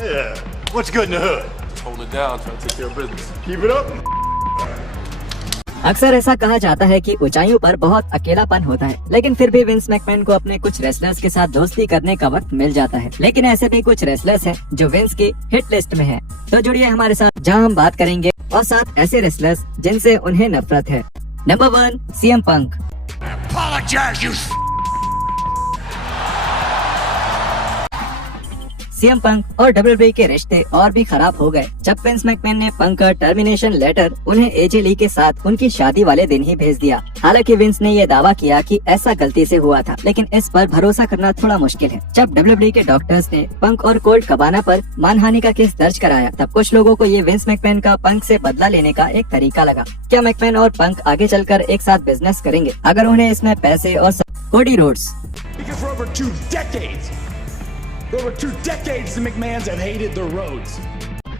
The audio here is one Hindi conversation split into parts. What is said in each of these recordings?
Yeah. What's good in the hood? Just hold it down, trying to take care of business. Keep it up. अक्सर ऐसा कहा जाता है कि ऊंचाइयों पर बहुत अकेलापन होता है, लेकिन फिर भी विंस मैकमैन को अपने कुछ रेसलर्स के साथ दोस्ती करने का वक्त मिल जाता है। लेकिन ऐसे भी कुछ रेसलर्स हैं जो विंस की हिट लिस्ट में हैं। तो जुड़िए हमारे साथ, जहां हम बात करेंगे और साथ ऐसे रेसलर्स जिनसे उन्हें नफरत है। Number 1, CM Punk. CM Punk और डब्ल्यूडब्ल्यूई के रिश्ते और भी खराब हो गए जब विंस मैकमैन ने पंक का टर्मिनेशन लेटर उन्हें एजे ली के साथ उनकी शादी वाले दिन ही भेज दिया। हालांकि विंस ने ये दावा किया कि ऐसा गलती से हुआ था, लेकिन इस पर भरोसा करना थोड़ा मुश्किल है। जब डब्ल्यूडब्ल्यूई के डॉक्टर्स ने पंक और कोल्ट कबाना पर मानहानि का केस दर्ज कराया, तब कुछ लोगों को ये विंस मैकमैन का पंक से बदला लेने का एक तरीका लगा। क्या मैकमैन और पंक आगे चलकर एक साथ बिजनेस करेंगे अगर उन्हें इसमें पैसे और Cody Rhodes. For over 2 decades, the McMahons have hated the Rhodes.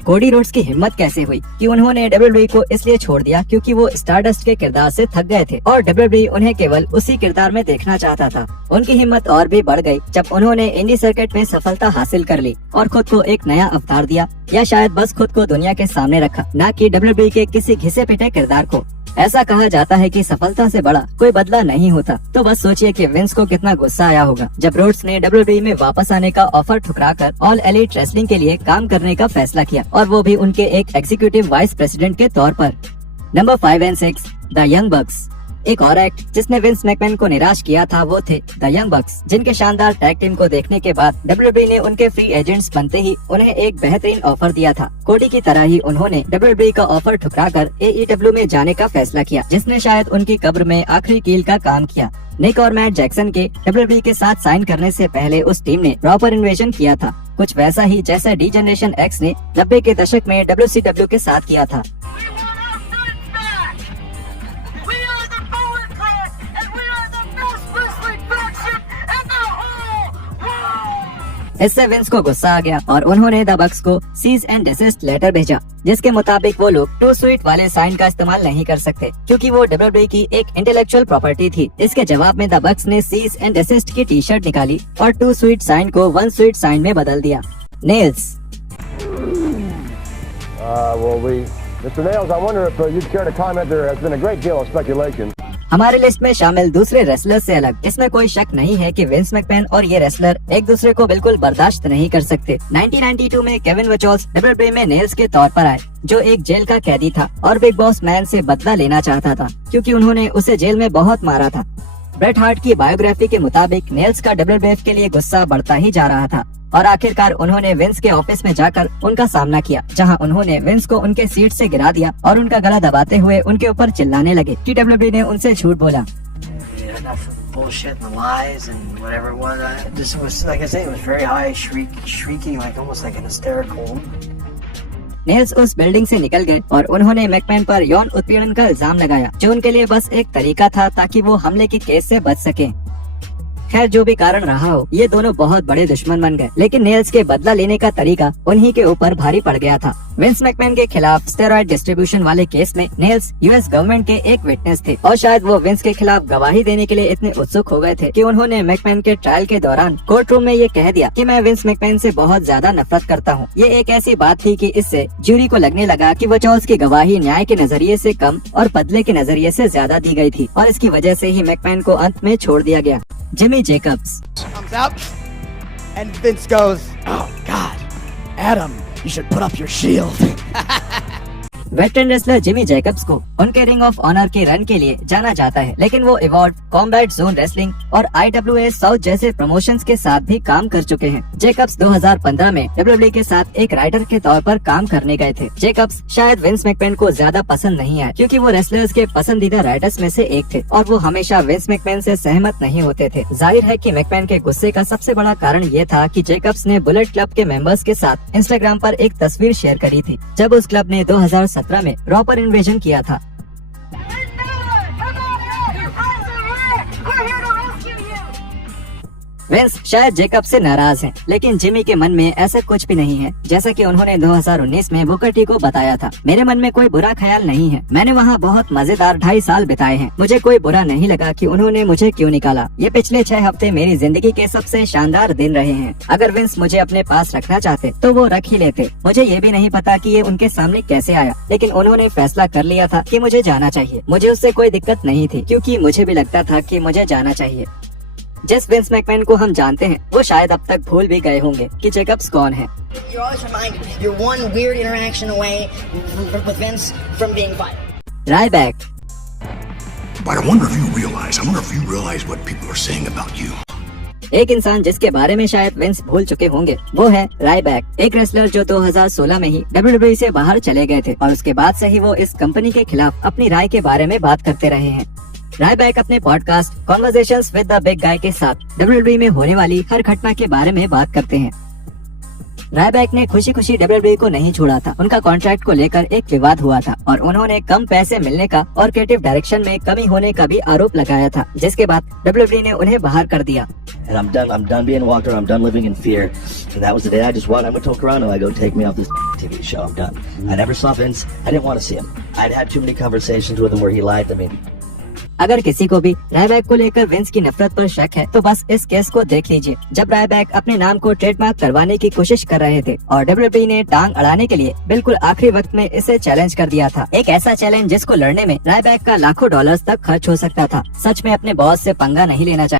Cody Rhodes की हिम्मत कैसे हुई कि उन्होंने डब्ल्यूडब्ल्यूई को इसलिए छोड़ दिया क्योंकि वो स्टारडस्ट के किरदार से थक गए थे और डब्ल्यूडब्ल्यूई उन्हें केवल उसी किरदार में देखना चाहता था। उनकी हिम्मत और भी बढ़ गई जब उन्होंने इंडी सर्किट में सफलता हासिल कर ली और खुद को एक नया अवतार दिया, या शायद बस खुद को दुनिया के सामने रखा, न कि डब्ल्यूडब्ल्यूई के किसी घिसे पिटे किरदार को। ऐसा कहा जाता है कि सफलता से बड़ा कोई बदला नहीं होता। तो बस सोचिए कि विंस को कितना गुस्सा आया होगा जब रोड्स ने डब्ल्यूडब्ल्यूई में वापस आने का ऑफर ठुकराकर ऑल एलीट रेसलिंग के लिए काम करने का फैसला किया, और वो भी उनके एक एग्जीक्यूटिव वाइस प्रेसिडेंट के तौर पर। नंबर 5 और 6, द यंग बक्स। एक और एक्ट जिसने विंस मैकमैन को निराश किया था वो थे द यंग बक्स, जिनके शानदार टैग टीम को देखने के बाद डब्ल्यूडब्ल्यूई ने उनके फ्री एजेंट्स बनते ही उन्हें एक बेहतरीन ऑफर दिया था। कोडी की तरह ही उन्होंने डब्ल्यूडब्ल्यूई का ऑफर ठुकराकर एईडब्ल्यू में जाने का फैसला किया, जिसने शायद उनकी कब्र में आखिरी कील का काम किया। निक और मैट जैक्सन के डब्ल्यूडब्ल्यूई के साथ साइन करने से पहले उस टीम ने प्रॉपर इन्वेजन किया था, कुछ वैसा ही जैसा डी जनरेशन एक्स ने 90 के दशक में WCW के साथ किया था। इससे विंस को गुस्सा आ गया और उन्होंने द बक्स को सीज एंड डेसिस्ट लेटर भेजा, जिसके मुताबिक वो लोग टू स्वीट वाले साइन का इस्तेमाल नहीं कर सकते क्योंकि वो डब्ल्यूडब्ल्यूई की एक इंटेलेक्चुअल प्रॉपर्टी थी। इसके जवाब में द बक्स ने सीज एंड डेसिस्ट की टी शर्ट निकाली और टू स्वीट साइन को 1 स्वीट साइन में बदल दिया। Nails. Mr. Nails, I wonder if you'd care to comment. There has been a great deal of speculation. हमारे लिस्ट में शामिल दूसरे रेसलर से अलग इसमें कोई शक नहीं है कि विंस मैकमैन और ये रेसलर एक दूसरे को बिल्कुल बर्दाश्त नहीं कर सकते। 1992 में केविन वचोल्स डब्ल्यूडब्ल्यूई में नेल्स के तौर पर आए, जो एक जेल का कैदी था और बिग बॉस मैन से बदला लेना चाहता था क्योंकि उन्होंने उसे जेल में बहुत मारा था। ब्रेट हार्ट की बायोग्राफी के मुताबिक नेल्स का डब्ल्यूडब्ल्यूएफ के लिए गुस्सा बढ़ता ही जा रहा था और आखिरकार उन्होंने विंस के ऑफिस में जाकर उनका सामना किया, जहां उन्होंने विंस को उनके सीट से गिरा दिया और उनका गला दबाते हुए उनके ऊपर चिल्लाने लगे कि डब्ल्यूडब्ल्यूई ने उनसे झूठ बोला। नेल्स उस बिल्डिंग से निकल गए और उन्होंने मैकमैन पर यौन उत्पीड़न का इल्जाम लगाया, जो उनके लिए बस एक तरीका था ताकि वो हमले के केस से बच सके। खैर, जो भी कारण रहा हो, ये दोनों बहुत बड़े दुश्मन बन गए, लेकिन नेल्स के बदला लेने का तरीका उन्हीं के ऊपर भारी पड़ गया था। विंस मैकमैन के खिलाफ स्टेरॉइड डिस्ट्रीब्यूशन वाले केस में नेल्स यूएस गवर्नमेंट के एक विटनेस थे और शायद वो विंस के खिलाफ गवाही देने के लिए इतने उत्सुक हो गए थे कि उन्होंने मैकमैन के ट्रायल के दौरान कोर्ट रूम में ये कह दिया कि मैं विंस मैकमैन से बहुत ज्यादा नफरत करता हूँ। ये एक ऐसी बात थी कि इससे ज्यूरी को लगने लगा कि वचोल्स की गवाही न्याय के नजरिए से कम और बदले के नजरिए से ज्यादा दी गई थी और इसकी वजह से ही मैकमैन को अंत में छोड़ दिया गया। Jimmy Jacobs. Comes out, and Vince goes, "Oh God, Adam, you should put up your shield." Veteran wrestler Jimmy Jacobs को उनके रिंग ऑफ ऑनर के रन के लिए जाना जाता है, लेकिन वो इवॉल्व, कॉम्बैट जोन रेसलिंग और IWA साउथ जैसे प्रमोशंस के साथ भी काम कर चुके हैं। जैकब्स 2015 में डब्ल्यूडब्ल्यूई के साथ एक राइटर के तौर पर काम करने गए थे। जैकब्स शायद विंस मैकमैन को ज्यादा पसंद नहीं आए क्योंकि वो रेसलर्स के पसंदीदा राइटर्स में से एक थे और वो हमेशा विंस मैकमैन से सहमत नहीं होते थे। जाहिर है कि मैकमैन के गुस्से का सबसे बड़ा कारण ये था कि जैकब्स ने बुलेट क्लब के मेंबर्स के साथ इंस्टाग्राम पर एक तस्वीर शेयर करी थी जब उस क्लब ने 2017 में रॉ पर इन्वेजन किया था। विंस शायद जेकब से नाराज हैं, लेकिन जिमी के मन में ऐसा कुछ भी नहीं है, जैसा कि उन्होंने 2019 में बुकर टी को बताया था। मेरे मन में कोई बुरा ख्याल नहीं है, मैंने वहाँ बहुत मजेदार 2.5 साल बिताए हैं, मुझे कोई बुरा नहीं लगा कि उन्होंने मुझे क्यों निकाला। ये पिछले 6 हफ्ते मेरी जिंदगी के सबसे शानदार दिन रहे हैं। अगर विंस मुझे अपने पास रखना चाहते तो वो रख ही लेते। मुझे ये भी नहीं पता कि ये उनके सामने कैसे आया, लेकिन उन्होंने फैसला कर लिया था कि मुझे जाना चाहिए। मुझे उससे कोई दिक्कत नहीं थी, क्योंकि मुझे भी लगता था कि मुझे जाना चाहिए। जिस विंस मैकमैन को हम जानते हैं, वो शायद अब तक भूल भी गए होंगे कि जेकब्स कौन है। You're always reminded you're one weird interaction away with Vince from being fired. Rybak. But I wonder if you realize what people are saying about you. एक इंसान जिसके बारे में शायद विंस भूल चुके होंगे, वो है रायबैक, एक रेसलर जो 2016 में ही WWE से बाहर चले गए थे और उसके बाद से ही वो इस कंपनी के खिलाफ अपनी राय के बारे में बात करते रहे हैं। रायबैक अपने podcast conversations with the big guy के साथ WWE में होने वाली हर घटना के बारे में बात करते हैं। रायबैक ने खुशी खुशी WWE को नहीं छोड़ा था। उनका कॉन्ट्रैक्ट को लेकर एक विवाद हुआ था और उन्होंने कम पैसे मिलने का और क्रिएटिव डायरेक्शन में कमी होने का भी आरोप लगाया था, जिसके बाद WWE ने उन्हें बाहर कर दिया। And I'm done being walked around. I'm done living in fear. And that was the day I just walked. I went to Toronto. I go, take me off this TV show. I'm done. I never saw Vince. I didn't want to see him. I'd had too many conversations with him where he lied to me. अगर किसी को भी रायबैक को लेकर विंस की नफरत पर शक है तो बस इस केस को देख लीजिए, जब रायबैक अपने नाम को ट्रेडमार्क करवाने की कोशिश कर रहे थे और WWE ने टांग अड़ाने के लिए बिल्कुल आखिरी वक्त में इसे चैलेंज कर दिया था। एक ऐसा चैलेंज जिसको लड़ने में रायबैक का लाखों डॉलर्स तक खर्च हो सकता था। सच में अपने बॉस से पंगा नहीं लेना चाहिए।